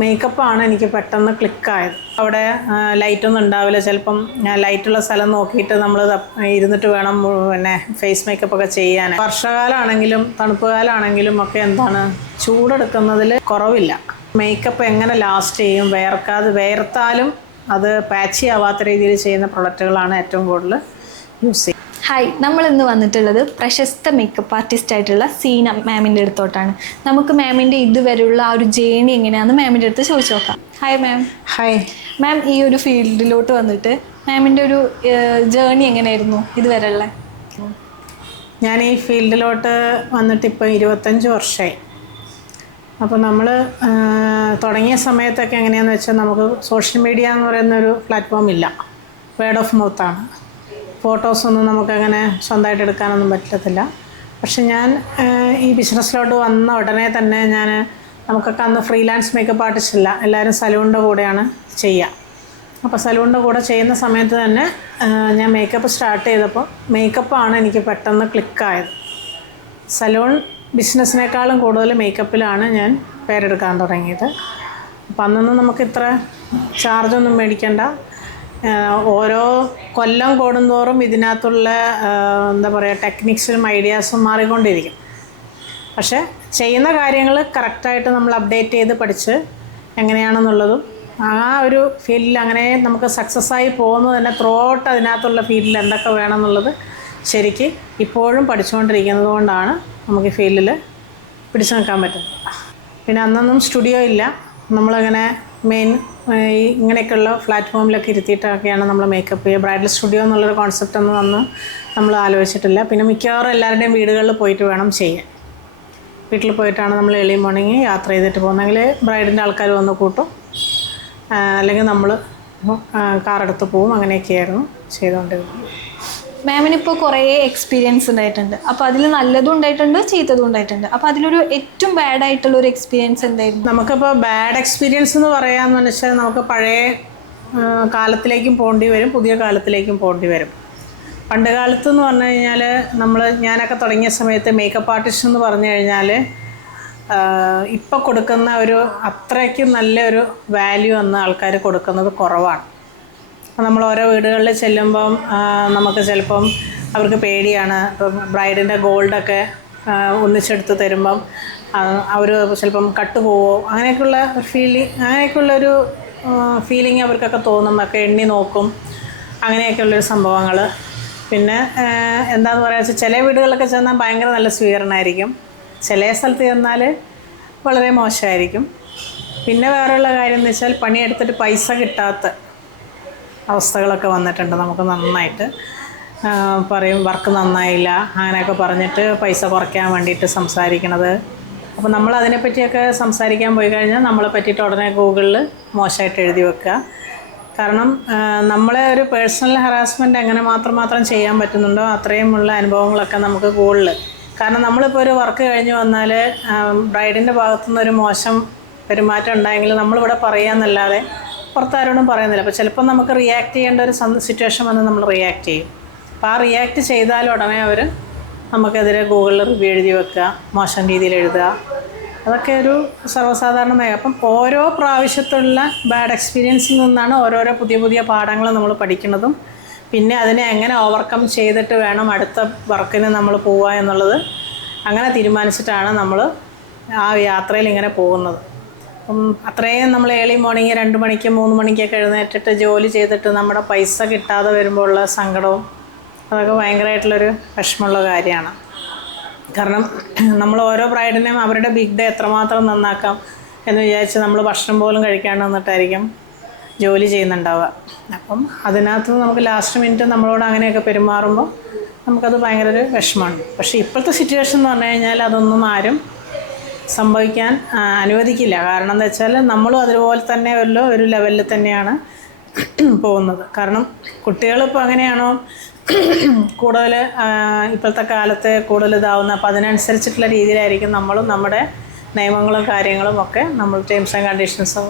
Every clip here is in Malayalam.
മേക്കപ്പാണ് എനിക്ക് പെട്ടെന്ന് ക്ലിക്കായത്. അവിടെ ലൈറ്റൊന്നും ഉണ്ടാവില്ല. ചിലപ്പം ലൈറ്റുള്ള സ്ഥലം നോക്കിയിട്ട് നമ്മൾ ഇരുന്നിട്ട് വേണം പിന്നെ ഫേസ് മേക്കപ്പൊക്കെ ചെയ്യാൻ. വർഷകാലമാണെങ്കിലും തണുപ്പ് കാലമാണെങ്കിലും ഒക്കെ എന്താണ് ചൂടെടുക്കുന്നതിൽ കുറവില്ല. മേക്കപ്പ് എങ്ങനെ ലാസ്റ്റ് ചെയ്യും, വേർത്താലും അത് പാച്ചി ആവാത്ത രീതിയിൽ ചെയ്യുന്ന പ്രൊഡക്റ്റുകളാണ് ഏറ്റവും കൂടുതൽ യൂസ് ചെയ്യുന്നത്. ഹായ്, നമ്മളിന്ന് വന്നിട്ടുള്ളത് പ്രശസ്ത മേക്കപ്പ് ആർട്ടിസ്റ്റ് ആയിട്ടുള്ള സീന മാമിൻ്റെ അടുത്തോട്ടാണ്. നമുക്ക് മാമിൻ്റെ ഇതുവരെയുള്ള ആ ഒരു ജേണി എങ്ങനെയാണെന്ന് മാമിൻ്റെ അടുത്ത് ചോദിച്ചു നോക്കാം. Hi ma'am. ഹായ് മാം, ഈ ഒരു ഫീൽഡിലോട്ട് വന്നിട്ട് മാമിൻ്റെ ഒരു ജേണി എങ്ങനെയായിരുന്നു ഇതുവരെയുള്ള? ഞാൻ ഈ ഫീൽഡിലോട്ട് വന്നിട്ട് ഇപ്പോൾ 25 വർഷമായി. അപ്പോൾ നമ്മൾ തുടങ്ങിയ സമയത്തൊക്കെ എങ്ങനെയാണെന്ന് വെച്ചാൽ നമുക്ക് സോഷ്യൽ മീഡിയ എന്ന് പറയുന്നൊരു പ്ലാറ്റ്ഫോം ഇല്ല. Word of മൗത്താണ്. ഫോട്ടോസൊന്നും നമുക്കങ്ങനെ സ്വന്തമായിട്ട് എടുക്കാനൊന്നും പറ്റത്തില്ല. പക്ഷെ ഞാൻ ഈ ബിസിനസ്സിലോട്ട് വന്ന ഉടനെ തന്നെ നമുക്കൊക്കെ അന്ന് ഫ്രീലാൻസ് മേക്കപ്പ് ആർട്ടിസ്റ്റ് ഇല്ല, എല്ലാവരും സലൂണിൻ്റെ കൂടെയാണ് ചെയ്യുക. അപ്പോൾ സലൂണിൻ്റെ കൂടെ ചെയ്യുന്ന സമയത്ത് തന്നെ ഞാൻ മേക്കപ്പ് സ്റ്റാർട്ട് ചെയ്തപ്പോൾ മേക്കപ്പാണ് എനിക്ക് പെട്ടെന്ന് ക്ലിക്കായത്. സലൂൺ ബിസിനസ്സിനേക്കാളും കൂടുതൽ മേക്കപ്പിലാണ് ഞാൻ പേരെടുക്കാൻ തുടങ്ങിയത്. അപ്പം അന്നൊന്നും നമുക്ക് ഇത്ര ചാർജൊന്നും മേടിക്കേണ്ട. ഓരോ കൊല്ലം കൂടുന്തോറും ഇതിനകത്തുള്ള എന്താ പറയുക ടെക്നിക്സും ഐഡിയാസും മാറിക്കൊണ്ടിരിക്കും. പക്ഷേ ചെയ്യുന്ന കാര്യങ്ങൾ കറക്റ്റായിട്ട് നമ്മൾ അപ്ഡേറ്റ് ചെയ്ത് പഠിച്ച് എങ്ങനെയാണെന്നുള്ളതും ആ ഒരു ഫീൽഡിൽ അങ്ങനെ നമുക്ക് സക്സസ്സായി പോകുന്നത് തന്നെ ത്രൂ ഔട്ട് അതിനകത്തുള്ള ഫീൽഡിൽ എന്തൊക്കെ വേണമെന്നുള്ളത് ശരിക്ക് ഇപ്പോഴും പഠിച്ചുകൊണ്ടിരിക്കുന്നത് കൊണ്ടാണ് നമുക്ക് ഈ ഫീൽഡിൽ പിടിച്ചു നിൽക്കാൻ പറ്റുന്നത്. പിന്നെ അന്നൊന്നും സ്റ്റുഡിയോ ഇല്ല. നമ്മളങ്ങനെ ഇങ്ങനെയൊക്കെയുള്ള പ്ലാറ്റ്ഫോമിലൊക്കെ ഇരുത്തിയിട്ടൊക്കെയാണ് നമ്മൾ മേക്കപ്പ് ചെയ്യുക. ബ്രൈഡൽ സ്റ്റുഡിയോ എന്നുള്ളൊരു കോൺസെപ്റ്റൊന്നും അന്ന് നമ്മൾ ആലോചിച്ചിട്ടില്ല. പിന്നെ മിക്കവാറും എല്ലാവരുടെയും വീടുകളിൽ പോയിട്ട് വേണം ചെയ്യാൻ. വീട്ടിൽ പോയിട്ടാണ് നമ്മൾ ഏർലി മോർണിംഗ് യാത്ര ചെയ്തിട്ട് പോകുന്നെങ്കിൽ ബ്രൈഡിൻ്റെ ആൾക്കാർ വന്ന് കൂട്ടും, അല്ലെങ്കിൽ നമ്മൾ കാറെടുത്ത് പോവും. അങ്ങനെയൊക്കെയായിരുന്നു ചെയ്തുകൊണ്ടിരുന്നത്. മാമിനിപ്പോൾ കുറേ എക്സ്പീരിയൻസ് ഉണ്ടായിട്ടുണ്ട്. അപ്പോൾ അതിൽ നല്ലതും ഉണ്ടായിട്ടുണ്ട്, ചീത്തതും ഉണ്ടായിട്ടുണ്ട്. അപ്പോൾ അതിലൊരു ഏറ്റവും ബാഡായിട്ടുള്ള ഒരു എക്സ്പീരിയൻസ് എന്തായിരുന്നു? നമുക്കിപ്പോൾ ബാഡ് എക്സ്പീരിയൻസ് എന്ന് പറയാമെന്ന് വെച്ചാൽ നമുക്ക് പഴയ കാലത്തിലേക്കും പോകേണ്ടി വരും, പുതിയ കാലത്തിലേക്കും പോകേണ്ടി വരും. പണ്ട് കാലത്ത് എന്ന് പറഞ്ഞു കഴിഞ്ഞാൽ ഞാനൊക്കെ തുടങ്ങിയ സമയത്ത് മേക്കപ്പ് ആർട്ടിസ്റ്റ് എന്ന് പറഞ്ഞു കഴിഞ്ഞാൽ ഇപ്പോൾ കൊടുക്കുന്ന ഒരു അത്രയ്ക്കും നല്ലൊരു വാല്യൂ അന്ന് ആൾക്കാർ കൊടുക്കുന്നത് കുറവാണ്. നമ്മൾ ഓരോ വീടുകളിൽ ചെല്ലുമ്പം നമുക്ക് ചിലപ്പം അവർക്ക് പേടിയാണ്. ഇപ്പം ബ്രൈഡിൻ്റെ ഗോൾഡൊക്കെ ഒന്നിച്ചെടുത്ത് തരുമ്പം അവർ ചിലപ്പം കട്ടുപോവോ അങ്ങനെയൊക്കെയുള്ളൊരു ഫീലിംഗ് അവർക്കൊക്കെ തോന്നും. ഒക്കെ എണ്ണി നോക്കും, അങ്ങനെയൊക്കെയുള്ളൊരു സംഭവങ്ങൾ. പിന്നെ എന്താണെന്ന് പറയുക വെച്ചാൽ ചില വീടുകളിലൊക്കെ ചെന്നാൽ ഭയങ്കര നല്ല സ്വീകരണമായിരിക്കും, ചില സ്ഥലത്ത് ചെന്നാൽ വളരെ മോശമായിരിക്കും. പിന്നെ വേറെയുള്ള കാര്യം എന്ന് വെച്ചാൽ പണിയെടുത്തിട്ട് പൈസ കിട്ടാത്ത അവസ്ഥകളൊക്കെ വന്നിട്ടുണ്ട്. നമുക്ക് നന്നായിട്ട് പറയും വർക്ക് നന്നായില്ല അങ്ങനെയൊക്കെ പറഞ്ഞിട്ട് പൈസ കുറയ്ക്കാൻ വേണ്ടിയിട്ട് സംസാരിക്കണത്. അപ്പോൾ നമ്മൾ അതിനെപ്പറ്റിയൊക്കെ സംസാരിക്കാൻ പോയി കഴിഞ്ഞാൽ നമ്മളെ പറ്റിയിട്ട് ഉടനെ ഗൂഗിളിൽ മോശമായിട്ട് എഴുതി വെക്കുക. കാരണം നമ്മളെ ഒരു പേഴ്സണൽ ഹറാസ്മെൻറ്റ് എങ്ങനെ മാത്രം ചെയ്യാൻ പറ്റുന്നുണ്ടോ അത്രയുമുള്ള അനുഭവങ്ങളൊക്കെ നമുക്ക് ഗൂഗിളിൽ. കാരണം നമ്മളിപ്പോൾ ഒരു വർക്ക് കഴിഞ്ഞ് വന്നാൽ ബ്രൈഡിൻ്റെ ഭാഗത്തുനിന്നൊരു മോശം പെരുമാറ്റം ഉണ്ടായെങ്കിൽ നമ്മളിവിടെ പറയാമെന്നല്ലാതെ പുറത്താരോടും പറയുന്നില്ല. അപ്പോൾ ചിലപ്പോൾ നമുക്ക് റിയാക്ട് ചെയ്യേണ്ട ഒരു സിറ്റുവേഷൻ വന്ന് നമ്മൾ റിയാക്ട് ചെയ്യും. അപ്പോൾ ആ റിയാക്ട് ചെയ്താൽ ഉടനെ അവർ നമുക്കെതിരെ ഗൂഗിളിൽ റിവ്യൂ എഴുതി വെക്കുക, മോശം രീതിയിൽ എഴുതുക. അതൊക്കെ ഒരു സർവ്വസാധാരണമായ. അപ്പം ഓരോ പ്രാവശ്യത്തുള്ള ബാഡ് എക്സ്പീരിയൻസിൽ നിന്നാണ് ഓരോരോ പുതിയ പാഠങ്ങൾ നമ്മൾ പഠിക്കുന്നതും പിന്നെ അതിനെ എങ്ങനെ ഓവർകം ചെയ്തിട്ട് വേണം അടുത്ത വർക്കിന് നമ്മൾ പോവുക എന്നുള്ളത് അങ്ങനെ തീരുമാനിച്ചിട്ടാണ് നമ്മൾ ആ യാത്രയിൽ ഇങ്ങനെ പോകുന്നത്. അപ്പം അത്രയും നമ്മൾ ഏർലി മോർണിംഗ് 2 മണിക്ക് 3 മണിക്കൊക്കെ എഴുന്നേറ്റിട്ട് ജോലി ചെയ്തിട്ട് നമ്മുടെ പൈസ കിട്ടാതെ വരുമ്പോഴുള്ള സങ്കടവും അതൊക്കെ ഭയങ്കരമായിട്ടുള്ളൊരു വിഷമമുള്ള കാര്യമാണ്. കാരണം നമ്മൾ ഓരോ ബ്രൈഡിനെയും അവരുടെ ബിഗ് ഡേ എത്രമാത്രം നന്നാക്കാം എന്ന് വിചാരിച്ച് നമ്മൾ ഭക്ഷണം പോലും കഴിക്കാണ്ട് വന്നിട്ടായിരിക്കും ജോലി ചെയ്യുന്നുണ്ടാവുക. അപ്പം അതിനകത്ത് നമുക്ക് ലാസ്റ്റ് മിനിറ്റ് നമ്മളോട് അങ്ങനെയൊക്കെ പെരുമാറുമ്പോൾ നമുക്കത് ഭയങ്കര ഒരു വിഷമമാണ്. പക്ഷേ ഇപ്പോഴത്തെ സിറ്റുവേഷൻ എന്ന് പറഞ്ഞു കഴിഞ്ഞാൽ അതൊന്നും ആരും സംഭവിക്കാൻ അനുവദിക്കില്ല. കാരണം എന്താ വെച്ചാൽ നമ്മളും അതുപോലെ തന്നെ ഒരു ലെവലിൽ തന്നെയാണ് പോകുന്നത്. കാരണം കുട്ടികളിപ്പോൾ അങ്ങനെയാണോ കൂടുതൽ ഇപ്പോഴത്തെ കാലത്ത് കൂടുതൽ ഇതാവുന്നത്, അപ്പോൾ അതിനനുസരിച്ചിട്ടുള്ള രീതിയിലായിരിക്കും നമ്മളും നമ്മുടെ നിയമങ്ങളും കാര്യങ്ങളും ഒക്കെ നമ്മൾ ടേംസ് ആൻഡ് കണ്ടീഷൻസും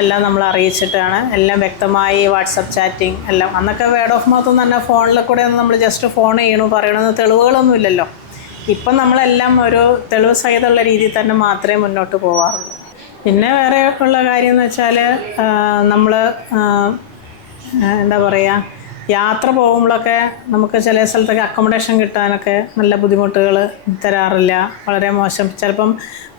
എല്ലാം നമ്മൾ അറിയിച്ചിട്ടാണ് എല്ലാം വ്യക്തമായി വാട്സപ്പ് ചാറ്റിങ് എല്ലാം. അന്നൊക്കെ വേർഡ് ഓഫ് മൗത്ത് എന്ന് പറഞ്ഞാൽ ഫോണിൽ കൂടെ ഒന്ന് നമ്മൾ ജസ്റ്റ് ഫോൺ ചെയ്യണു പറയണമെന്ന് തെളിവുകളൊന്നും ഇല്ലല്ലോ. ഇപ്പം നമ്മളെല്ലാം ഒരു തെളിവ് സഹിതമുള്ള രീതിയിൽ തന്നെ മാത്രമേ മുന്നോട്ട് പോകാറുള്ളൂ. പിന്നെ വേറെ ഉള്ള കാര്യം എന്ന് വെച്ചാൽ നമ്മൾ എന്താ പറയുക, യാത്ര പോകുമ്പോഴൊക്കെ നമുക്ക് ചില സ്ഥലത്തൊക്കെ അക്കോമഡേഷൻ കിട്ടാനൊക്കെ നല്ല ബുദ്ധിമുട്ടുകൾ തരാറില്ല, വളരെ മോശം. ചിലപ്പം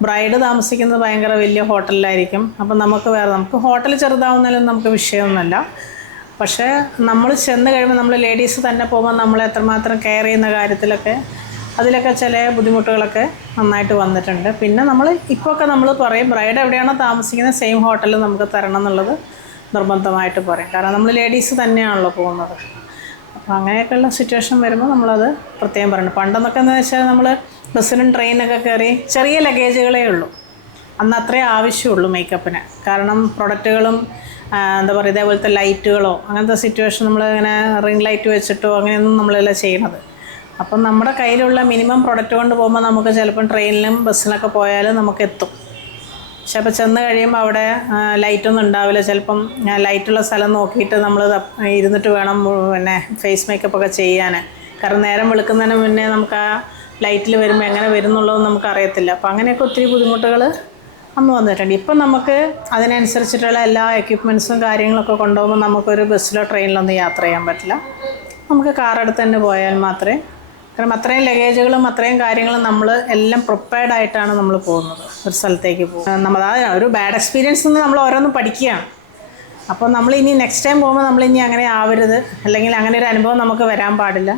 ബ്രൈഡ് താമസിക്കുന്നത് ഭയങ്കര വലിയ ഹോട്ടലിലായിരിക്കും. അപ്പം നമുക്ക് ഹോട്ടൽ ചെറുതാവുന്നാലും നമുക്ക് വിഷയമൊന്നുമല്ല. പക്ഷേ നമ്മൾ ചെന്ന് കഴിയുമ്പോൾ നമ്മൾ ലേഡീസ് തന്നെ പോകുമ്പോൾ നമ്മളെ എത്രമാത്രം കെയർ ചെയ്യുന്ന കാര്യത്തിലൊക്കെ അതിലൊക്കെ ചില ബുദ്ധിമുട്ടുകളൊക്കെ നന്നായിട്ട് വന്നിട്ടുണ്ട്. പിന്നെ ഇപ്പോഴൊക്കെ നമ്മൾ പറയും ബ്രൈഡ് എവിടെയാണോ താമസിക്കുന്നത് സെയിം ഹോട്ടലിൽ നമുക്ക് തരണം എന്നുള്ളത് നിർബന്ധമായിട്ട് പറയും. കാരണം നമ്മൾ ലേഡീസ് തന്നെയാണല്ലോ പോകുന്നത്. അപ്പോൾ അങ്ങനെയൊക്കെയുള്ള സിറ്റുവേഷൻ വരുമ്പോൾ നമ്മളത് പ്രത്യേകം പറയണം. പണ്ടെന്നൊക്കെ എന്ന് വെച്ചാൽ നമ്മൾ ബസ്സിനും ട്രെയിനൊക്കെ കയറി ചെറിയ ലഗേജുകളേ ഉള്ളൂ. അന്ന് അത്രേ ആവശ്യമുള്ളൂ മേക്കപ്പിന്. കാരണം പ്രൊഡക്റ്റുകളും എന്താ പറയുക ഇതേപോലത്തെ ലൈറ്റുകളോ അങ്ങനത്തെ സിറ്റുവേഷൻ നമ്മൾ ഇങ്ങനെ റിംഗ് ലൈറ്റ് വെച്ചിട്ടോ അങ്ങനെയൊന്നും നമ്മളെല്ലാം ചെയ്യണത്. അപ്പം നമ്മുടെ കയ്യിലുള്ള മിനിമം പ്രൊഡക്റ്റ് കൊണ്ട് പോകുമ്പോൾ നമുക്ക് ചിലപ്പം ട്രെയിനിലും ബസ്സിലൊക്കെ പോയാലും നമുക്ക് എത്തും. പക്ഷെ അപ്പോൾ ചെന്ന് കഴിയുമ്പോൾ അവിടെ ലൈറ്റൊന്നും ഉണ്ടാവില്ല. ചിലപ്പം ലൈറ്റുള്ള സ്ഥലം നോക്കിയിട്ട് നമ്മൾ ഇരുന്നിട്ട് വേണം പിന്നെ ഫേസ് മേക്കപ്പൊക്കെ ചെയ്യാൻ. കാരണം നേരം വെളുക്കുന്നതിന് മുന്നേ നമുക്ക് ആ ലൈറ്റിൽ വരുമ്പോൾ എങ്ങനെ വരുന്നുള്ളതെന്ന് നമുക്കറിയത്തില്ല. അപ്പോൾ അങ്ങനെയൊക്കെ ഒത്തിരി ബുദ്ധിമുട്ടുകൾ അന്ന് വന്നിട്ടുണ്ട്. ഇപ്പം നമുക്ക് അതിനനുസരിച്ചിട്ടുള്ള എല്ലാ എക്യുപ്മെൻറ്റ്സും കാര്യങ്ങളൊക്കെ കൊണ്ടുപോകുമ്പോൾ നമുക്കൊരു ബസ്സിലോ ട്രെയിനിലൊന്നും യാത്ര ചെയ്യാൻ പറ്റില്ല. നമുക്ക് കാറെടുത്ത് തന്നെ പോയാൽ മാത്രമേ, കാരണം അത്രയും ലഗേജുകളും അത്രയും കാര്യങ്ങളും നമ്മൾ എല്ലാം പ്രിപ്പയർഡ് ആയിട്ടാണ് നമ്മൾ പോകുന്നത് ഒരു സ്ഥലത്തേക്ക് പോകുന്നത്. നമ്മൾ ഒരു ബാഡ് എക്സ്പീരിയൻസ് നിന്ന് നമ്മൾ ഓരോന്നും പഠിക്കുകയാണ്. അപ്പോൾ നമ്മൾ ഇനി നെക്സ്റ്റ് ടൈം പോകുമ്പോൾ നമ്മളിനി അങ്ങനെ ആവരുത്, അല്ലെങ്കിൽ അങ്ങനെ ഒരു അനുഭവം നമുക്ക് വരാൻ പാടില്ല.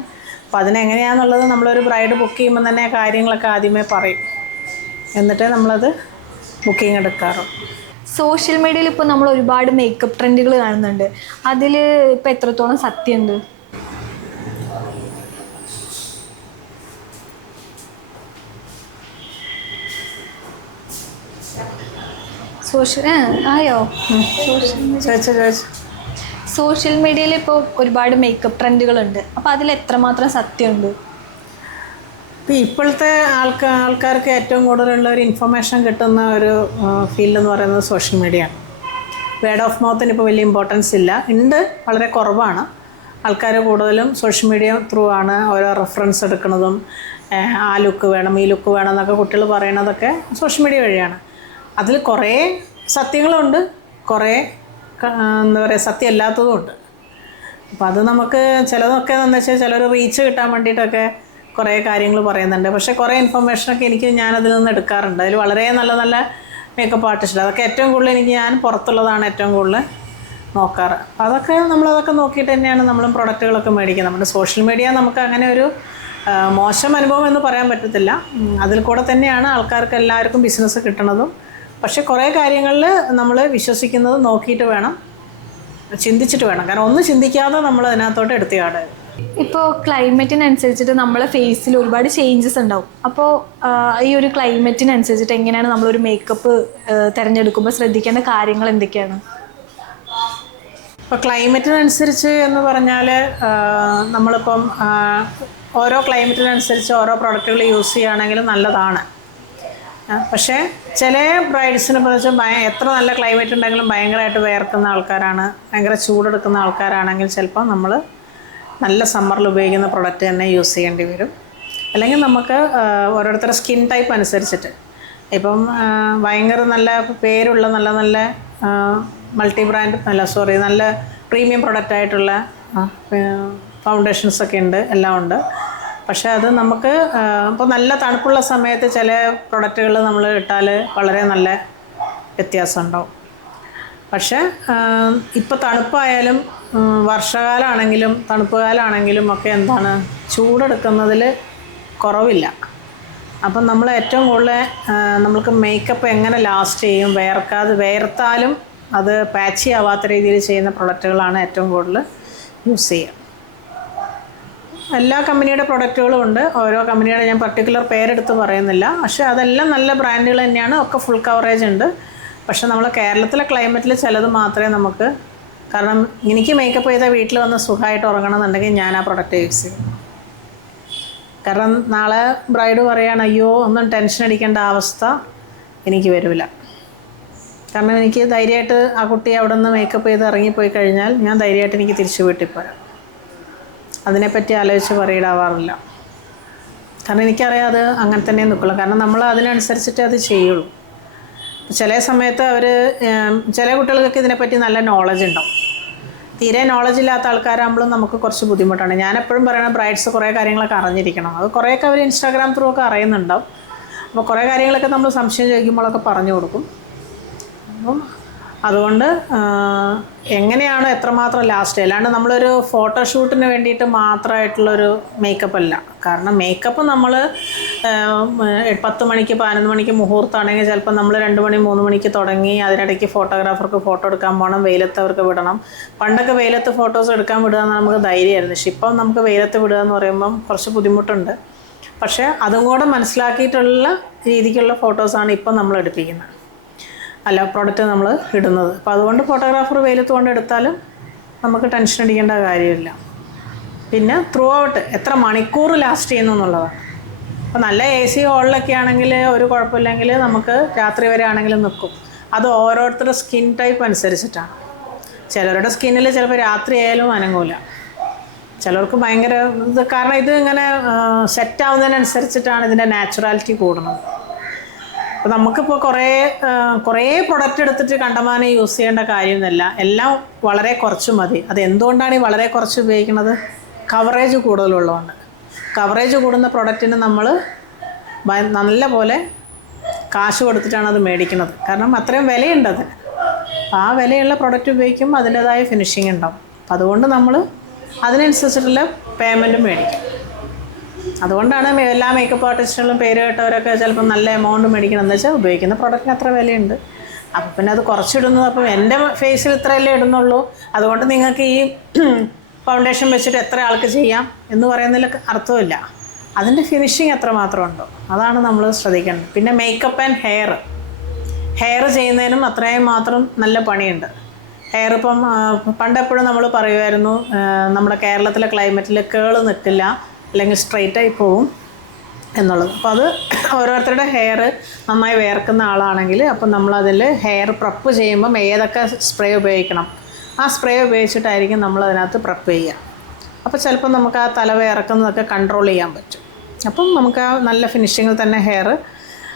അപ്പോൾ അതിനെങ്ങനെയാണെന്നുള്ളത് നമ്മളൊരു ബ്രൈഡ് ബുക്ക് ചെയ്യുമ്പോൾ തന്നെ കാര്യങ്ങളൊക്കെ ആദ്യമേ പറയും. എന്നിട്ടേ നമ്മളത് ബുക്കിംഗ് എടുക്കാറുള്ളൂ. സോഷ്യൽ മീഡിയയിൽ ഇപ്പോൾ നമ്മൾ ഒരുപാട് മേക്കപ്പ് ട്രെൻഡുകൾ കാണുന്നുണ്ട്. അതിൽ ഇപ്പോൾ എത്രത്തോളം സത്യമുണ്ട്? സോഷ്യൽ മീഡിയയിൽ ഇപ്പോൾ ഒരുപാട് മേക്കപ്പ് ട്രെൻഡുകളുണ്ട്. അപ്പോൾ അതിൽ എത്രമാത്രം സത്യമുണ്ട്? ഇപ്പോഴത്തെ ആൾക്കാർക്ക് ഏറ്റവും കൂടുതലുള്ള ഒരു ഇൻഫർമേഷൻ കിട്ടുന്ന ഒരു ഫീൽഡ് എന്ന് പറയുന്നത് സോഷ്യൽ മീഡിയയാണ്. വേർഡ് ഓഫ് മൗത്തിന് ഇപ്പോൾ വലിയ ഇമ്പോർട്ടൻസ് ഇല്ല, ഉണ്ട്, വളരെ കുറവാണ്. ആൾക്കാർ കൂടുതലും സോഷ്യൽ മീഡിയ ത്രൂ ആണ് ഓരോ റെഫറൻസ് എടുക്കുന്നതും ആ ലുക്ക് വേണം ഈ ലുക്ക് വേണം എന്നൊക്കെ കുട്ടികൾ പറയണതൊക്കെ സോഷ്യൽ മീഡിയ വഴിയാണ്. അതിൽ കുറേ സത്യങ്ങളുണ്ട്, കുറേ എന്താ പറയുക സത്യമല്ലാത്തതുമുണ്ട്. അപ്പോൾ അത് നമുക്ക് ചിലതൊക്കെ എന്ന് വെച്ചാൽ ചിലർ റീച്ച് കിട്ടാൻ വേണ്ടിയിട്ടൊക്കെ കുറേ കാര്യങ്ങൾ പറയുന്നുണ്ട്. പക്ഷേ കുറേ ഇൻഫർമേഷനൊക്കെ ഞാനതിൽ നിന്ന് എടുക്കാറുണ്ട്. അതിൽ വളരെ നല്ല നല്ല മേക്കപ്പ് ആർട്ടിസ്റ്റ്, അതൊക്കെ ഏറ്റവും കൂടുതൽ ഞാൻ പുറത്തുള്ളതാണ് ഏറ്റവും കൂടുതൽ നോക്കാറ്. അപ്പോൾ നമ്മളതൊക്കെ നോക്കിയിട്ട് തന്നെയാണ് നമ്മളും പ്രൊഡക്റ്റുകളൊക്കെ മേടിക്കുന്നത്. നമ്മുടെ സോഷ്യൽ മീഡിയ നമുക്ക് അങ്ങനെ ഒരു മോശം അനുഭവം എന്ന് പറയാൻ പറ്റത്തില്ല. അതിൽ കൂടെ തന്നെയാണ് ആൾക്കാർക്ക് എല്ലാവർക്കും ബിസിനസ് കിട്ടണതും. പക്ഷേ കുറേ കാര്യങ്ങളിൽ നമ്മൾ വിശ്വസിക്കുന്നത് നോക്കിയിട്ട് വേണം, ചിന്തിച്ചിട്ട് വേണം. കാരണം ഒന്നും ചിന്തിക്കാതെ നമ്മൾ അതിനകത്തോട്ട് എടുത്ത് ചാടരുത്. ഇപ്പോൾ ക്ലൈമറ്റിനനുസരിച്ചിട്ട് നമ്മളെ ഫേസിൽ ഒരുപാട് ചേഞ്ചസ് ഉണ്ടാവും. അപ്പോൾ ഈ ഒരു ക്ലൈമറ്റിനനുസരിച്ചിട്ട് എങ്ങനെയാണ് നമ്മളൊരു മേക്കപ്പ് തിരഞ്ഞെടുക്കുമ്പോൾ ശ്രദ്ധിക്കേണ്ട കാര്യങ്ങൾ എന്തൊക്കെയാണ്? ഇപ്പോൾ ക്ലൈമറ്റിനനുസരിച്ച് എന്ന് പറഞ്ഞാൽ നമ്മളിപ്പം ഓരോ ക്ലൈമറ്റിനനുസരിച്ച് ഓരോ പ്രൊഡക്റ്റുകൾ യൂസ് ചെയ്യുകയാണെങ്കിലും നല്ലതാണ്. പക്ഷേ ചില ബ്രൈഡ്സിനെ വെച്ചാൽ എത്ര നല്ല ക്ലൈമറ്റ് ഉണ്ടെങ്കിലും ഭയങ്കരമായിട്ട് വേർക്കുന്ന ആൾക്കാരാണ്, ഭയങ്കര ചൂടെടുക്കുന്ന ആൾക്കാരാണെങ്കിൽ ചിലപ്പോൾ നമ്മൾ നല്ല സമ്മറിൽ ഉപയോഗിക്കുന്ന പ്രൊഡക്റ്റ് തന്നെ യൂസ് ചെയ്യേണ്ടി വരും. അല്ലെങ്കിൽ നമുക്ക് ഓരോരുത്തരുടെ സ്കിൻ ടൈപ്പ് അനുസരിച്ചിട്ട് ഇപ്പം ഭയങ്കര നല്ല പേരുള്ള നല്ല നല്ല മൾട്ടി ബ്രാൻഡ് നല്ല പ്രീമിയം പ്രൊഡക്റ്റായിട്ടുള്ള ഫൗണ്ടേഷൻസൊക്കെ ഉണ്ട്, എല്ലാം ഉണ്ട്. പക്ഷേ അത് നമുക്ക് ഇപ്പോൾ നല്ല തണുപ്പുള്ള സമയത്ത് ചില പ്രൊഡക്റ്റുകൾ നമ്മൾ ഇട്ടാൽ വളരെ നല്ല വ്യത്യാസം ഉണ്ടാവും. പക്ഷേ ഇപ്പോൾ തണുപ്പായാലും വർഷകാലമാണെങ്കിലും തണുപ്പ് കാലമാണെങ്കിലും ഒക്കെ എന്താണ് ചൂടെടുക്കുന്നതിൽ കുറവില്ല. അപ്പം നമ്മൾ ഏറ്റവും കൂടുതൽ നമുക്ക് മേക്കപ്പ് എങ്ങനെ ലാസ്റ്റ് ചെയ്യും, വേർത്താലും അത് പാച്ചി ആവാത്ത രീതിയിൽ ചെയ്യുന്ന പ്രൊഡക്റ്റുകളാണ് ഏറ്റവും കൂടുതൽ യൂസ് ചെയ്യുക. എല്ലാ കമ്പനിയുടെ പ്രൊഡക്റ്റുകളും ഉണ്ട്. ഓരോ കമ്പനിയുടെ ഞാൻ പർട്ടിക്കുലർ പേരെടുത്ത് പറയുന്നില്ല. പക്ഷേ അതെല്ലാം നല്ല ബ്രാൻഡുകൾ തന്നെയാണ്, ഒക്കെ ഫുൾ കവറേജ് ഉണ്ട്. പക്ഷേ നമ്മൾ കേരളത്തിലെ ക്ലൈമറ്റിൽ ചിലത് മാത്രമേ നമുക്ക്, കാരണം എനിക്ക് മേക്കപ്പ് ചെയ്താൽ വീട്ടിൽ വന്ന് സുഖമായിട്ട് ഉറങ്ങണമെന്നുണ്ടെങ്കിൽ ഞാൻ ആ പ്രൊഡക്റ്റ് യൂസ് ചെയ്യും. കാരണം നാളെ ബ്രൈഡ് പറയുകയാണ് അയ്യോ ഒന്നും ടെൻഷൻ അടിക്കേണ്ട അവസ്ഥ എനിക്ക് വരില്ല. കാരണം എനിക്ക് ധൈര്യമായിട്ട് ആ കുട്ടിയെ അവിടെ നിന്ന് മേക്കപ്പ് ചെയ്ത് ഇറങ്ങിപ്പോയി കഴിഞ്ഞാൽ ഞാൻ ധൈര്യമായിട്ട് എനിക്ക് തിരിച്ചു വീട്ടിൽ പോരാം. അതിനെപ്പറ്റി ആലോചിച്ച് പറയിടാവാറില്ല. കാരണം എനിക്കറിയാം അത് അങ്ങനെ തന്നെ നിൽക്കുള്ളൂ. കാരണം നമ്മൾ അതിനനുസരിച്ചിട്ട് അത് ചെയ്യുള്ളൂ. ചില സമയത്ത് അവർ ചില കുട്ടികൾക്കൊക്കെ ഇതിനെപ്പറ്റി നല്ല നോളജ് ഉണ്ടാവും. തീരെ നോളജ് ഇല്ലാത്ത ആൾക്കാരാകുമ്പോഴും നമുക്ക് കുറച്ച് ബുദ്ധിമുട്ടാണ്. ഞാൻ എപ്പോഴും പറയുന്നത് ബ്രൈഡ്സ് കുറേ കാര്യങ്ങളൊക്കെ അറിഞ്ഞിരിക്കണം. അത് കുറേയൊക്കെ അവർ ഇൻസ്റ്റാഗ്രാം ത്രൂ ഒക്കെ അറിയുന്നുണ്ടാവും. അപ്പോൾ കുറേ കാര്യങ്ങളൊക്കെ നമ്മൾ സംശയം ചോദിക്കുമ്പോഴൊക്കെ പറഞ്ഞു കൊടുക്കും. അപ്പം അതുകൊണ്ട് എങ്ങനെയാണ് എത്രമാത്രം ലാസ്റ്റ്, അല്ലാണ്ട് നമ്മളൊരു ഫോട്ടോഷൂട്ടിന് വേണ്ടിയിട്ട് മാത്രമായിട്ടുള്ളൊരു മേക്കപ്പ് അല്ല. കാരണം മേക്കപ്പ് നമ്മൾ 10 മണിക്ക് 11 മണിക്ക് മുഹൂർത്തമാണെങ്കിൽ ചിലപ്പോൾ നമ്മൾ 2 മണി 3 മണിക്ക് തുടങ്ങി അതിനിടയ്ക്ക് ഫോട്ടോഗ്രാഫർക്ക് ഫോട്ടോ എടുക്കാൻ പോകണം, വെയിലത്ത് അവർക്ക് വിടണം. പണ്ടൊക്കെ വെയിലത്ത് ഫോട്ടോസ് എടുക്കാൻ വിടുക എന്ന് നമുക്ക് ധൈര്യമായിരുന്നു. പക്ഷെ ഇപ്പം നമുക്ക് വെയിലത്ത് വിടുക എന്ന് പറയുമ്പം കുറച്ച് ബുദ്ധിമുട്ടുണ്ട്. പക്ഷേ അതും കൂടെ മനസ്സിലാക്കിയിട്ടുള്ള രീതിക്കുള്ള ഫോട്ടോസാണ് ഇപ്പം നമ്മൾ എടുപ്പിക്കുന്നത്, അല്ല പ്രോഡക്റ്റ് നമ്മൾ ഇടുന്നത്. അപ്പോൾ അതുകൊണ്ട് ഫോട്ടോഗ്രാഫർ വെയിലത്ത് കൊണ്ട് എടുത്താലും നമുക്ക് ടെൻഷൻ അടിക്കേണ്ട കാര്യമില്ല. പിന്നെ ത്രൂ ഔട്ട് എത്ര മണിക്കൂർ ലാസ്റ്റ് ചെയ്യുന്നു എന്നുള്ളതാണ്. അപ്പോൾ നല്ല AC ഹോളിലൊക്കെ ആണെങ്കിൽ ഒരു കുഴപ്പമില്ലെങ്കിൽ നമുക്ക് രാത്രി വരെ ആണെങ്കിലും നിൽക്കും. അത് ഓരോരുത്തരുടെ സ്കിൻ ടൈപ്പ് അനുസരിച്ചിട്ടാണ്. ചിലരുടെ സ്കിന്നിൽ ചിലപ്പോൾ രാത്രി ആയാലും അനങ്ങൂല, ചിലർക്ക് ഭയങ്കര ഇത്. കാരണം ഇത് ഇങ്ങനെ സെറ്റാവുന്നതിനനുസരിച്ചിട്ടാണ് ഇതിൻ്റെ നാച്ചുറാലിറ്റി കൂടുന്നത്. അപ്പോൾ നമുക്കിപ്പോൾ കുറേ പ്രൊഡക്റ്റ് എടുത്തിട്ട് കണ്ടമാനം യൂസ് ചെയ്യേണ്ട കാര്യമൊന്നുമില്ല. എല്ലാം വളരെ കുറച്ച് മതി. അത് എന്തുകൊണ്ടാണ് ഈ വളരെ കുറച്ച് ഉപയോഗിക്കുന്നത്? കവറേജ് കൂടുതലുള്ളതുകൊണ്ട്. കവറേജ് കൂടുന്ന പ്രൊഡക്റ്റിന് നമ്മൾ നല്ല പോലെ കാശ് കൊടുത്തിട്ടാണ് അത് മേടിക്കുന്നത്. കാരണം അത്രയും വിലയുണ്ട് അതിന്. ആ വിലയുള്ള പ്രൊഡക്റ്റ് ഉപയോഗിക്കുമ്പോൾ അതിൻ്റേതായ ഫിനിഷിങ് ഉണ്ടാവും. അപ്പം അതുകൊണ്ട് നമ്മൾ അതിനനുസരിച്ചിട്ടുള്ള പേയ്മെൻറ്റും മേടിക്കും. അതുകൊണ്ടാണ് എല്ലാ മേക്കപ്പ് ആർട്ടിസ്റ്റുകളും പേര് കേട്ടവരൊക്കെ ചിലപ്പോൾ നല്ല എമൗണ്ട് മേടിക്കണം. എന്ന് വെച്ചാൽ ഉപയോഗിക്കുന്ന പ്രൊഡക്റ്റിന് അത്ര വിലയുണ്ട്. അപ്പോൾ പിന്നെ അത് കുറച്ചിടുന്നത്, അപ്പം എൻ്റെ ഫേസിൽ ഇത്രയല്ലേ ഇടുന്നുള്ളൂ, അതുകൊണ്ട് നിങ്ങൾക്ക് ഈ ഫൗണ്ടേഷൻ വെച്ചിട്ട് എത്ര ആൾക്ക് ചെയ്യാം എന്ന് പറയുന്നതിൽ അർത്ഥമില്ല. അതിൻ്റെ ഫിനിഷിങ് എത്രമാത്രം ഉണ്ടോ അതാണ് നമ്മൾ ശ്രദ്ധിക്കേണ്ടത്. പിന്നെ മേക്കപ്പ് ആൻഡ് ഹെയർ ചെയ്യുന്നതിനും അത്രയും മാത്രം നല്ല പണിയുണ്ട്. ഹെയർ ഇപ്പം പണ്ടെപ്പോഴും നമ്മൾ പറയുമായിരുന്നു നമ്മുടെ കേരളത്തിലെ ക്ലൈമറ്റിൽ കേൾ നിൽക്കില്ല, അല്ലെങ്കിൽ സ്ട്രെയിറ്റായി പോവും എന്നുള്ളത്. അപ്പോൾ അത് ഓരോരുത്തരുടെ ഹെയർ നന്നായി വേർക്കുന്ന ആളാണെങ്കിൽ അപ്പം നമ്മളതിൽ ഹെയർ പ്രപ്പ് ചെയ്യുമ്പം ഏതൊക്കെ സ്പ്രേ ഉപയോഗിക്കണം, ആ സ്പ്രേ ഉപയോഗിച്ചിട്ടായിരിക്കും നമ്മളതിനകത്ത് പ്രപ്പ് ചെയ്യുക. അപ്പോൾ ചിലപ്പോൾ നമുക്ക് ആ തല വേർക്കുന്നതൊക്കെ കൺട്രോൾ ചെയ്യാൻ പറ്റും. അപ്പം നമുക്ക് ആ നല്ല ഫിനിഷിങ്ങിൽ തന്നെ ഹെയർ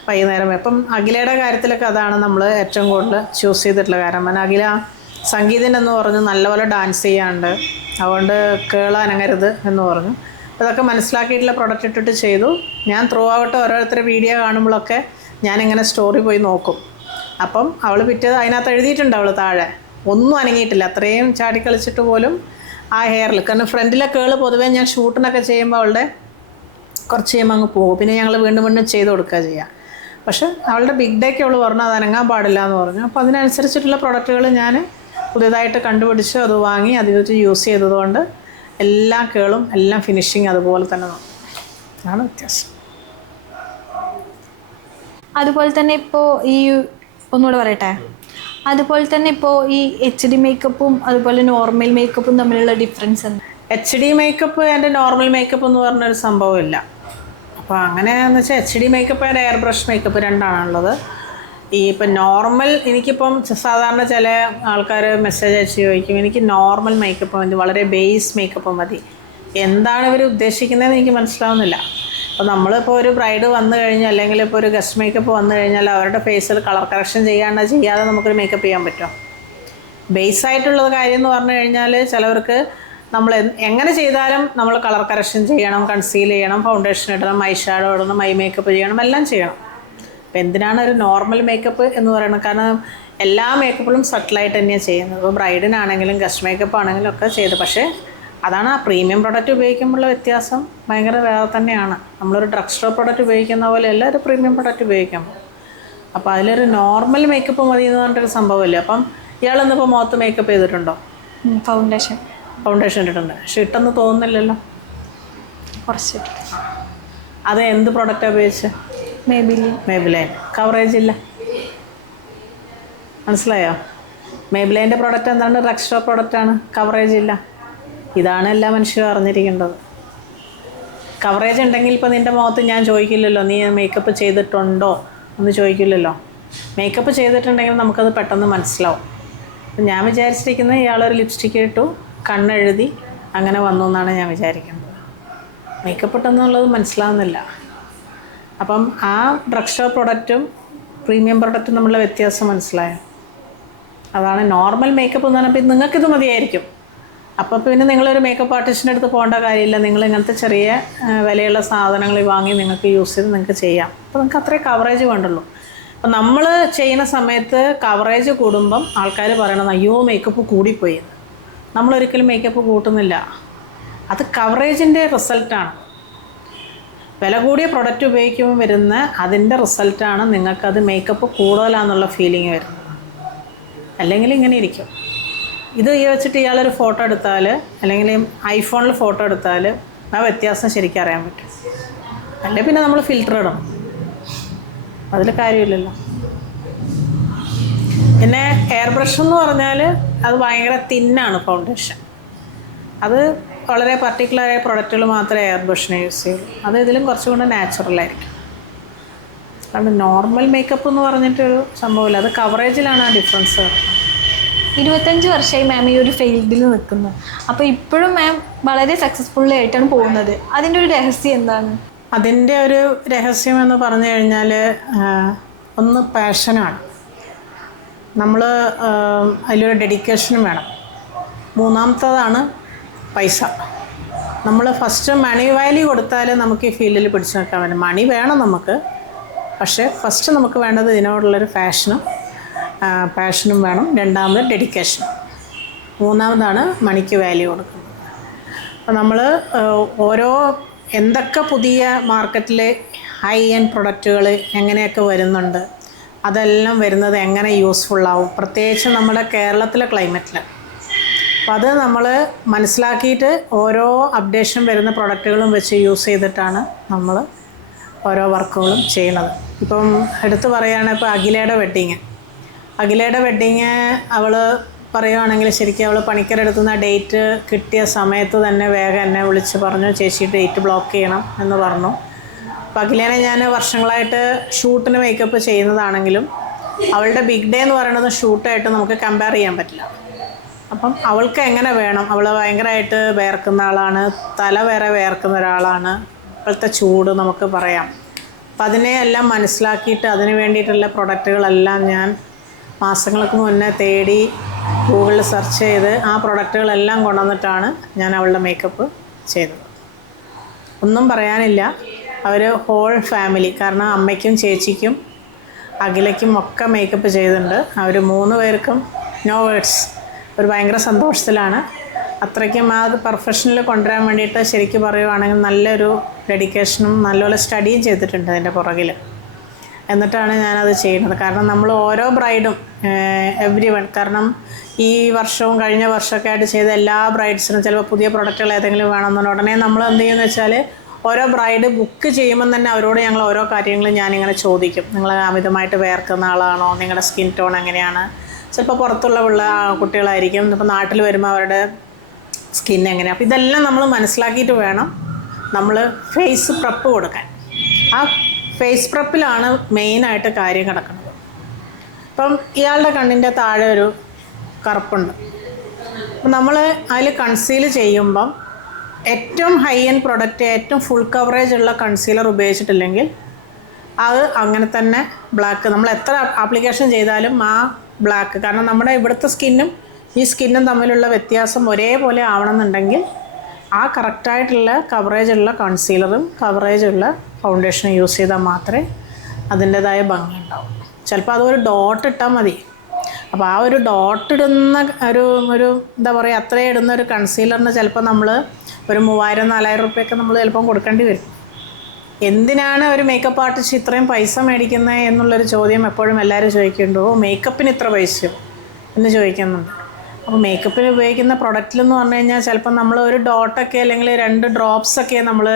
വൈകുന്നേരം. ഇപ്പം അഖിലയുടെ കാര്യത്തിലൊക്കെ അതാണ് നമ്മൾ ഏറ്റവും കൂടുതൽ ചൂസ് ചെയ്തിട്ടുള്ള കാരണം. അഖില സംഗീതനെന്ന് പറഞ്ഞു നല്ലപോലെ ഡാൻസ് ചെയ്യാണ്ട്, അതുകൊണ്ട് കേളാനങ്ങരുത് എന്ന് പറഞ്ഞു. അതൊക്കെ മനസ്സിലാക്കിയിട്ടുള്ള പ്രൊഡക്റ്റ് ഇട്ടിട്ട് ചെയ്തു. ഞാൻ ത്രൂ ഔട്ട് ഓരോരുത്തരുടെ വീഡിയോ കാണുമ്പോഴൊക്കെ ഞാനിങ്ങനെ സ്റ്റോറി പോയി നോക്കും. അപ്പം അവൾ അതിനകത്ത് എഴുതിയിട്ടുണ്ട്, അവൾ താഴെ ഒന്നും അനങ്ങിയിട്ടില്ല, അത്രയും ചാടിക്കളിച്ചിട്ട് പോലും ആ ഹെയറിൽ. കാരണം ഫ്രണ്ടിലെ കേള് പൊതുവേ ഞാൻ ഷൂട്ടിനൊക്കെ ചെയ്യുമ്പോൾ അവളുടെ കുറച്ച് ചെയ്യുമ്പോൾ അങ്ങ് പോകും. പിന്നെ ഞങ്ങൾ വീണ്ടും വീണ്ടും ചെയ്ത് കൊടുക്കുക ചെയ്യുക. പക്ഷേ അവളുടെ ബിഗ് ഡേക്ക് അവൾ പറഞ്ഞു അത് അനങ്ങാൻ പാടില്ല എന്ന് പറഞ്ഞു. അപ്പോൾ അതിനനുസരിച്ചിട്ടുള്ള പ്രൊഡക്റ്റുകൾ ഞാൻ പുതിയതായിട്ട് കണ്ടുപിടിച്ച് അത് വാങ്ങി അത് വെച്ച് യൂസ് ചെയ്തതുകൊണ്ട് എല്ലാ കേളും എല്ലാം ഫിനിഷിങ് അതുപോലെ തന്നെ ആണ് വ്യത്യാസം. അതുപോലെ തന്നെ ഇപ്പോൾ ഈ ഒന്നുകൂടെ പറയട്ടെ, അതുപോലെ തന്നെ ഇപ്പോൾ ഈ HD മേക്കപ്പും അതുപോലെ നോർമൽ മേക്കപ്പും തമ്മിലുള്ള ഡിഫറൻസ് എന്താ? HD makeup and normal makeup എന്ന് പറഞ്ഞൊരു സംഭവമില്ല. അപ്പോൾ അങ്ങനെയാണെന്ന് വെച്ചാൽ HD makeup and airbrush makeup രണ്ടാണുള്ളത്. ഇപ്പം നോർമൽ, എനിക്കിപ്പം സാധാരണ ചില ആൾക്കാർ മെസ്സേജ് അയച്ച് ചോദിക്കും എനിക്ക് നോർമൽ മേക്കപ്പ് മതി, വളരെ ബേസ് മേക്കപ്പ് മതി. എന്താണ് ഇവർ ഉദ്ദേശിക്കുന്നതെന്ന് എനിക്ക് മനസ്സിലാവുന്നില്ല. അപ്പോൾ നമ്മളിപ്പോൾ ഒരു ബ്രൈഡ് വന്നു കഴിഞ്ഞാൽ അല്ലെങ്കിൽ ഇപ്പോൾ ഒരു ഗസ്റ്റ് മേക്കപ്പ് വന്നു കഴിഞ്ഞാൽ അവരുടെ ഫേസിൽ കളർ കറക്ഷൻ ചെയ്യാതെ നമുക്കൊരു മേക്കപ്പ് ചെയ്യാൻ പറ്റുമോ? ബേസായിട്ടുള്ളത് കാര്യം എന്ന് പറഞ്ഞു കഴിഞ്ഞാൽ ചിലവർക്ക് നമ്മൾ എങ്ങനെ ചെയ്താലും നമ്മൾ കളർ കറക്ഷൻ ചെയ്യണം, കൺസീൽ ചെയ്യണം, ഫൗണ്ടേഷൻ ഇടണം, ഐ ഷാഡോ ഇടണം, ഐ മേക്കപ്പ് ചെയ്യണം, എല്ലാം ചെയ്യണം. അപ്പോൾ എന്തിനാണ് ഒരു നോർമൽ മേക്കപ്പ് എന്ന് പറയുന്നത്? കാരണം എല്ലാ മേക്കപ്പിലും സട്ടിലായിട്ട് തന്നെയാണ് ചെയ്യുന്നത്. ഇപ്പോൾ ബ്രൈഡിനാണെങ്കിലും ഗസ്റ്റ് മേക്കപ്പ് ആണെങ്കിലും ഒക്കെ ചെയ്ത്. പക്ഷേ അതാണ് ആ പ്രീമിയം പ്രൊഡക്റ്റ് ഉപയോഗിക്കുമ്പോഴുള്ള വ്യത്യാസം ഭയങ്കര വേറെ തന്നെയാണ്. നമ്മളൊരു ഡ്രഗ് സ്റ്റോർ പ്രൊഡക്റ്റ് ഉപയോഗിക്കുന്ന പോലെയല്ല ഒരു പ്രീമിയം പ്രൊഡക്റ്റ് ഉപയോഗിക്കുമ്പോൾ. അപ്പോൾ അതിലൊരു നോർമൽ മേക്കപ്പ് മതി എന്ന് പറഞ്ഞിട്ടൊരു സംഭവമില്ല. അപ്പം ഇയാളൊന്നിപ്പോൾ മുഖത്ത് മേക്കപ്പ് ചെയ്തിട്ടുണ്ടോ? ഫൗണ്ടേഷൻ ഇട്ടിട്ടുണ്ട്, പക്ഷെ ഇട്ടെന്ന് തോന്നുന്നില്ലല്ലോ. കുറച്ച്. അത് എന്ത് പ്രൊഡക്റ്റാണ് ഉപയോഗിച്ച്? മേബിലൈൻ. കവറേജ് ഇല്ല, മനസ്സിലായോ? മേബിലൈൻ്റെ പ്രൊഡക്റ്റ് എന്താണ്? ഡ്രഗ് സ്റ്റോർ പ്രൊഡക്റ്റാണ്, കവറേജ് ഇല്ല. ഇതാണ് എല്ലാ മനുഷ്യരും അറിഞ്ഞിരിക്കേണ്ടത്. കവറേജ് ഉണ്ടെങ്കിൽ ഇപ്പോൾ നിൻ്റെ മുഖത്ത് ഞാൻ ചോദിക്കില്ലല്ലോ നീ മേക്കപ്പ് ചെയ്തിട്ടുണ്ടോ എന്ന് ചോദിക്കില്ലല്ലോ. മേക്കപ്പ് ചെയ്തിട്ടുണ്ടെങ്കിൽ നമുക്കത് പെട്ടെന്ന് മനസ്സിലാവും. അപ്പം ഞാൻ വിചാരിച്ചിരിക്കുന്നത് ഇയാളൊരു ലിപ്സ്റ്റിക്ക് ഇട്ടു, കണ്ണെഴുതി, അങ്ങനെ വന്നു എന്നാണ് ഞാൻ വിചാരിക്കുന്നത്. മേക്കപ്പ് ഇട്ടെന്നുള്ളത് മനസ്സിലാവുന്നില്ല. അപ്പം ആ ഡ്രഗ് സ്റ്റോർ പ്രൊഡക്റ്റും പ്രീമിയം പ്രൊഡക്റ്റ് തമ്മിലുള്ള വ്യത്യാസം മനസ്സിലായോ? അതാണ് നോർമൽ മേക്കപ്പ് എന്ന് പറഞ്ഞാൽ നിങ്ങൾക്കിത് മതിയായിരിക്കും. അപ്പോൾ പിന്നെ നിങ്ങളൊരു മേക്കപ്പ് ആർട്ടിസ്റ്റിൻ്റെ അടുത്ത് പോകേണ്ട കാര്യമില്ല. നിങ്ങൾ ഇങ്ങനത്തെ ചെറിയ വിലയുള്ള സാധനങ്ങൾ വാങ്ങി നിങ്ങൾക്ക് യൂസ് ചെയ്ത് നിങ്ങൾക്ക് ചെയ്യാം. അപ്പോൾ നിങ്ങൾക്ക് അത്രേ കവറേജ് വേണ്ടുള്ളൂ. അപ്പോൾ നമ്മൾ ചെയ്യുന്ന സമയത്ത് കവറേജ് കൂടുമ്പം ആൾക്കാർ പറയണത് അയ്യോ മേക്കപ്പ് കൂടിപ്പോയി. നമ്മളൊരിക്കലും മേക്കപ്പ് കൂട്ടുന്നില്ല. അത് കവറേജിൻ്റെ റിസൾട്ടാണ്. വില കൂടിയ പ്രൊഡക്റ്റ് ഉപയോഗിക്കുമ്പോൾ വരുന്ന അതിൻ്റെ റിസൾട്ടാണ് നിങ്ങൾക്കത് മേക്കപ്പ് കൂടുതലാണെന്നുള്ള ഫീലിംഗ് വരുന്നത്. അല്ലെങ്കിൽ ഇങ്ങനെ ഇരിക്കും. ഇത് ഈ വെച്ചിട്ട് ഇയാളൊരു ഫോട്ടോ എടുത്താൽ അല്ലെങ്കിൽ ഐഫോണിൽ ഫോട്ടോ എടുത്താൽ ആ വ്യത്യാസം ശരിക്കും അറിയാൻ പറ്റും. അല്ലെങ്കിൽ പിന്നെ നമ്മൾ ഫിൽറ്റർ ഇടണം. അതിൽ കാര്യമില്ലല്ലോ. പിന്നെ എയർ ബ്രഷ് എന്ന് പറഞ്ഞാൽ അത് ഭയങ്കര തിന്നാണ് ഫൗണ്ടേഷൻ. അത് വളരെ പർട്ടിക്കുലറായ പ്രൊഡക്റ്റുകൾ മാത്രമേ എയർ ബ്രഷിനെ യൂസ് ചെയ്യൂ. അത് ഇതിലും കുറച്ചുകൂടെ നാച്ചുറലായിരിക്കും. കാരണം നോർമൽ മേക്കപ്പ് എന്ന് പറഞ്ഞിട്ടൊരു സംഭവമില്ല. അത് കവറേജിലാണ് ആ ഡിഫറൻസ് വരുന്നത്. 25 വർഷമായി മാം ഈ ഒരു ഫീൽഡിൽ നിൽക്കുന്നു. അപ്പോൾ ഇപ്പോഴും മാം വളരെ സക്സസ്ഫുള്ളി ആയിട്ടാണ് പോകുന്നത്. അതിൻ്റെ ഒരു രഹസ്യം എന്താണ്? അതിൻ്റെ ഒരു രഹസ്യം എന്ന് പറഞ്ഞു കഴിഞ്ഞാൽ ഒന്ന് പാഷനാണ്. നമ്മൾ അതിലൊരു ഡെഡിക്കേഷനും വേണം. മൂന്നാമത്തതാണ് പൈസ. നമ്മൾ ഫസ്റ്റ് മണി വാല്യൂ കൊടുത്താൽ നമുക്ക് ഈ ഫീൽഡിൽ പിടിച്ചു നിൽക്കാൻ പറ്റും. മണി വേണം നമുക്ക്, പക്ഷേ ഫസ്റ്റ് നമുക്ക് വേണ്ടത് ഇതിനോടുള്ളൊരു പാഷനും വേണം. രണ്ടാമത് ഡെഡിക്കേഷൻ. മൂന്നാമതാണ് മണിക്ക് വാല്യൂ കൊടുക്കുന്നത്. അപ്പോൾ നമ്മൾ എന്തൊക്കെ പുതിയ മാർക്കറ്റിൽ ഹൈ എൻഡ് പ്രൊഡക്റ്റുകൾ എങ്ങനെയൊക്കെ വരുന്നുണ്ട്, അതെല്ലാം വരുന്നത് എങ്ങനെ യൂസ്ഫുള്ളാവും, പ്രത്യേകിച്ച് നമ്മുടെ കേരളത്തിലെ ക്ലൈമറ്റിൽ. അപ്പോൾ അത് നമ്മൾ മനസ്സിലാക്കിയിട്ട് ഓരോ അപ്ഡേഷൻ വരുന്ന പ്രൊഡക്റ്റുകളും വെച്ച് യൂസ് ചെയ്തിട്ടാണ് നമ്മൾ ഓരോ വർക്കുകളും ചെയ്യുന്നത്. ഇപ്പം എടുത്തു പറയുകയാണെങ്കിൽ ഇപ്പോൾ അഖിലയുടെ വെഡ്ഡിങ് അവൾ പറയുകയാണെങ്കിൽ ശരിക്കും അവൾ പണിക്കരെടുത്തുന്ന ഡേറ്റ് കിട്ടിയ സമയത്ത് തന്നെ വേഗം എന്നെ വിളിച്ച് പറഞ്ഞു, ചേച്ചി ഡേറ്റ് ബ്ലോക്ക് ചെയ്യണം എന്ന് പറഞ്ഞു. അപ്പോൾ അഖിലേനെ ഞാൻ വർഷങ്ങളായിട്ട് ഷൂട്ടിന് മേക്കപ്പ് ചെയ്യുന്നതാണെങ്കിലും അവളുടെ ബിഗ് ഡേ എന്ന് പറയുന്നത് ഷൂട്ടായിട്ട് നമുക്ക് കമ്പയർ ചെയ്യാൻ പറ്റില്ല. അപ്പം അവൾക്ക് എങ്ങനെ വേണം, അവൾ ഭയങ്കരമായിട്ട് വേർക്കുന്ന ആളാണ്, തല വരെ വേർക്കുന്ന ഒരാളാണ്, ഇപ്പോഴത്തെ ചൂട് നമുക്ക് പറയാം. അപ്പം അതിനെയെല്ലാം മനസ്സിലാക്കിയിട്ട് അതിന് വേണ്ടിയിട്ടുള്ള പ്രൊഡക്റ്റുകളെല്ലാം ഞാൻ മാസങ്ങൾക്ക് മുന്നേ തേടി ഗൂഗിളിൽ സെർച്ച് ചെയ്ത് ആ പ്രൊഡക്റ്റുകളെല്ലാം കൊണ്ടുവന്നിട്ടാണ് ഞാൻ അവളുടെ മേക്കപ്പ് ചെയ്തത്. ഒന്നും പറയാനില്ല. അവർ ഹോൾ ഫാമിലി, കാരണം അമ്മയ്ക്കും ചേച്ചിക്കും അഖിലയ്ക്കും ഒക്കെ മേക്കപ്പ് ചെയ്തിട്ടുണ്ട്. അവർ 3 പേർക്കും നോ വേർഡ്സ്. ഒരു ഭയങ്കര സന്തോഷത്തിലാണ്. അത്രയ്ക്കും അത് പ്രൊഫഷണൽ കൊണ്ടുവരാൻ വേണ്ടിയിട്ട് ശരിക്കും പറയുവാണെങ്കിൽ നല്ലൊരു ഡെഡിക്കേഷനും നല്ലപോലെ സ്റ്റഡിയും ചെയ്തിട്ടുണ്ട് അതിൻ്റെ പുറകിൽ. എന്നിട്ടാണ് ഞാനത് ചെയ്യുന്നത്. കാരണം നമ്മൾ ഓരോ ബ്രൈഡും കാരണം ഈ വർഷവും കഴിഞ്ഞ വർഷമൊക്കെ ആയിട്ട് ചെയ്ത എല്ലാ ബ്രൈഡ്സിനും ചിലപ്പോൾ പുതിയ പ്രൊഡക്റ്റുകൾ ഏതെങ്കിലും വേണമെന്നുണ്ട് ഉടനെ നമ്മൾ എന്ത് ചെയ്യുമെന്ന് വെച്ചാൽ ഓരോ ബ്രൈഡ് ബുക്ക് ചെയ്യുമ്പം തന്നെ അവരോട് ഞങ്ങൾ ഓരോ കാര്യങ്ങളും ഞാനിങ്ങനെ ചോദിക്കും. നിങ്ങൾ അമിതമായിട്ട് വേർക്കുന്ന ആളാണോ, നിങ്ങളുടെ സ്കിൻ ടോൺ എങ്ങനെയാണ്, ചിലപ്പോൾ പുറത്തുള്ള കുട്ടികളായിരിക്കും, ഇപ്പോൾ നാട്ടിൽ വരുമ്പോൾ അവരുടെ സ്കിൻ എങ്ങനെയാണ്. അപ്പോൾ ഇതെല്ലാം നമ്മൾ മനസ്സിലാക്കിയിട്ട് വേണം നമ്മൾ ഫേസ് പ്രപ്പ് കൊടുക്കാൻ. ആ ഫേസ് പ്രപ്പിലാണ് മെയിനായിട്ട് കാര്യം കിടക്കുന്നത്. ഇപ്പം ഇയാളുടെ കണ്ണിൻ്റെ താഴെ ഒരു കറുപ്പുണ്ട്. അപ്പം നമ്മൾ അതിൽ കൺസീൽ ചെയ്യുമ്പം ഏറ്റവും ഹൈ എൻഡ് പ്രൊഡക്റ്റ്, ഏറ്റവും ഫുൾ കവറേജ് ഉള്ള കൺസീലർ ഉപയോഗിച്ചിട്ടില്ലെങ്കിൽ അത് അങ്ങനെ തന്നെ ബ്ലാക്ക്, നമ്മൾ എത്ര ആപ്ലിക്കേഷൻ ചെയ്താലും ആ ബ്ലാക്ക്, കാരണം നമ്മുടെ ഇവിടുത്തെ സ്കിന്നും ഈ സ്കിന്നും തമ്മിലുള്ള വ്യത്യാസം ഒരേപോലെ ആവണമെന്നുണ്ടെങ്കിൽ ആ കറക്റ്റായിട്ടുള്ള കവറേജുള്ള കൺസീലറും കവറേജുള്ള ഫൗണ്ടേഷനും യൂസ് ചെയ്താൽ മാത്രമേ അതിൻ്റേതായ ഭംഗി ഉണ്ടാവും. ചിലപ്പോൾ അതൊരു ഡോട്ട് ഇട്ടാൽ മതി. അപ്പോൾ ആ ഒരു ഡോട്ട് ഇടുന്ന ഒരു എന്താ പറയുക, അത്രയും ഇടുന്ന ഒരു കൺസീലറിന് ചിലപ്പോൾ നമ്മൾ ഒരു 3000-4000 റുപ്യൊക്കെ നമ്മൾ ചിലപ്പം കൊടുക്കേണ്ടി വരും. എന്തിനാണ് ഒരു മേക്കപ്പ് ആർട്ടിസ്റ്റ് ഇത്രയും പൈസ മേടിക്കുന്നത് എന്നുള്ളൊരു ചോദ്യം എപ്പോഴും എല്ലാവരും ചോദിക്കുന്നുണ്ടോ. മേക്കപ്പിന് ഇത്ര പൈസയോ എന്ന് ചോദിക്കുന്നുണ്ട്. അപ്പോൾ മേക്കപ്പിന് ഉപയോഗിക്കുന്ന പ്രൊഡക്റ്റിലെന്ന് പറഞ്ഞു കഴിഞ്ഞാൽ ചിലപ്പോൾ നമ്മൾ ഒരു ഡോട്ടൊക്കെ അല്ലെങ്കിൽ 2 ഡ്രോപ്സൊക്കെ നമ്മൾ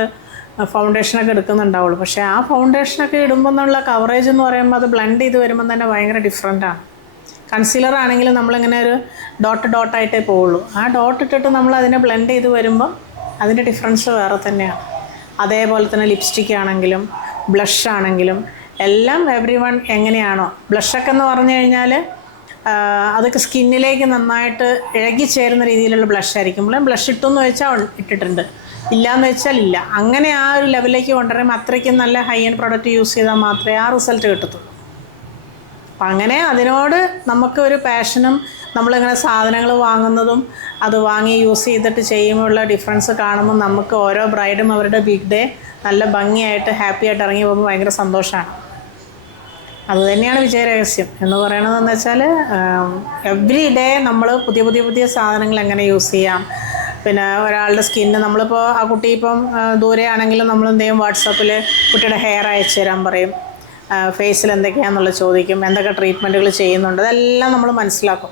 ഫൗണ്ടേഷനൊക്കെ എടുക്കുന്നുണ്ടാവുള്ളൂ. പക്ഷേ ആ ഫൗണ്ടേഷനൊക്കെ ഇടുമ്പോൾ എന്നുള്ള കവറേജ് എന്ന് പറയുമ്പോൾ അത് ബ്ലെൻഡ് ചെയ്ത് വരുമ്പോൾ തന്നെ ഭയങ്കര ഡിഫറെൻറ്റാണ്. കൺസീലർ ആണെങ്കിൽ നമ്മളിങ്ങനെ ഒരു ഡോട്ടായിട്ടേ പോവുള്ളൂ. ആ ഡോട്ട് ഇട്ടിട്ട് നമ്മൾ അതിനെ ബ്ലെൻഡ് ചെയ്ത് വരുമ്പം അതിൻ്റെ ഡിഫറൻസ് വേറെ തന്നെയാണ്. അതേപോലെ തന്നെ ലിപ്സ്റ്റിക് ആണെങ്കിലും ബ്ലഷ് ആണെങ്കിലും എല്ലാം എവ്രി വൺ എങ്ങനെയാണോ. ബ്ലഷൊക്കെ എന്ന് പറഞ്ഞു കഴിഞ്ഞാൽ അതൊക്കെ സ്കിന്നിലേക്ക് നന്നായിട്ട് ഇഴകിച്ചേരുന്ന രീതിയിലുള്ള ബ്ലഷ് ആയിരിക്കും. ബ്ലഷ് ഇട്ടെന്ന് വെച്ചാൽ ഇട്ടിട്ടുണ്ട്, ഇല്ലയെന്ന് വെച്ചാൽ ഇല്ല. അങ്ങനെ ആ ഒരു ലെവലിലേക്ക് കൊണ്ടുവരുമ്പോൾ അത്രയ്ക്കും നല്ല ഹൈ എൻഡ് പ്രോഡക്റ്റ് യൂസ് ചെയ്താൽ മാത്രമേ ആ റിസൾട്ട് കിട്ടത്തുള്ളൂ. അപ്പം അങ്ങനെ അതിനോട് നമുക്ക് ഒരു പാഷനും നമ്മളിങ്ങനെ സാധനങ്ങൾ വാങ്ങുന്നതും അത് വാങ്ങി യൂസ് ചെയ്തിട്ട് ചെയ്യുമ്പോഴുള്ള ഡിഫറൻസ് കാണുമ്പോൾ നമുക്ക് ഓരോ ബ്രൈഡും അവരുടെ ബിഗ് ഡേ നല്ല ഭംഗിയായിട്ട് ഹാപ്പി ആയിട്ട് ഇറങ്ങി പോകുമ്പോൾ ഭയങ്കര സന്തോഷമാണ്. അതുതന്നെയാണ് വിജയരഹസ്യം എന്ന് പറയണതെന്ന് വെച്ചാൽ എവ്രി ഡേ നമ്മൾ പുതിയ പുതിയ പുതിയ സാധനങ്ങൾ എങ്ങനെ യൂസ് ചെയ്യാം. പിന്നെ ഒരാളുടെ സ്കിന്ന് നമ്മളിപ്പോൾ ആ കുട്ടി ഇപ്പം ദൂരെ ആണെങ്കിലും നമ്മൾ എന്ത് ചെയ്യും, വാട്സാപ്പിൽ കുട്ടിയുടെ ഹെയർ അയച്ചു തരാൻ പറയും, ഫേസിൽ എന്തൊക്കെയാണെന്നുള്ളത് ചോദിക്കും, എന്തൊക്കെ ട്രീറ്റ്മെൻറ്റുകൾ ചെയ്യുന്നുണ്ട്, അതെല്ലാം നമ്മൾ മനസ്സിലാക്കും.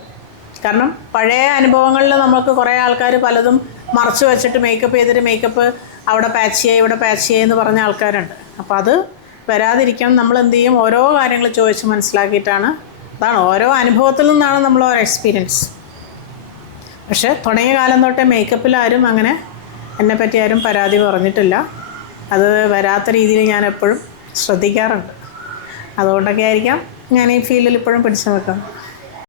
കാരണം പഴയ അനുഭവങ്ങളിൽ നമുക്ക് കുറേ ആൾക്കാർ പലതും മറച്ചു വെച്ചിട്ട് മേക്കപ്പ് ചെയ്തിട്ട് മേക്കപ്പ് അവിടെ പാച്ച് ചെയ്യുക ഇവിടെ പാച്ച് ചെയ്യുക എന്ന് പറഞ്ഞ ആൾക്കാരുണ്ട്. അപ്പോൾ അത് വരാതിരിക്കാൻ നമ്മൾ എന്ത് ചെയ്യും, ഓരോ കാര്യങ്ങൾ ചോദിച്ച് മനസ്സിലാക്കിയിട്ടാണ്. അതാണ് ഓരോ അനുഭവത്തിൽ നിന്നാണ് നമ്മൾ ഓരോ എക്സ്പീരിയൻസ്. പക്ഷേ തുടങ്ങിയ കാലം തൊട്ടേ മേക്കപ്പിൽ ആരും അങ്ങനെ എന്നെപ്പറ്റി ആരും പരാതി പറഞ്ഞിട്ടില്ല. അത് വരാത്ത രീതിയിൽ ഞാൻ എപ്പോഴും ശ്രദ്ധിക്കാറുണ്ട്. അതുകൊണ്ടൊക്കെ ആയിരിക്കാം ഞാൻ ഈ ഫീൽഡിൽ ഇപ്പോഴും പിടിച്ചു നിൽക്കുന്നത്.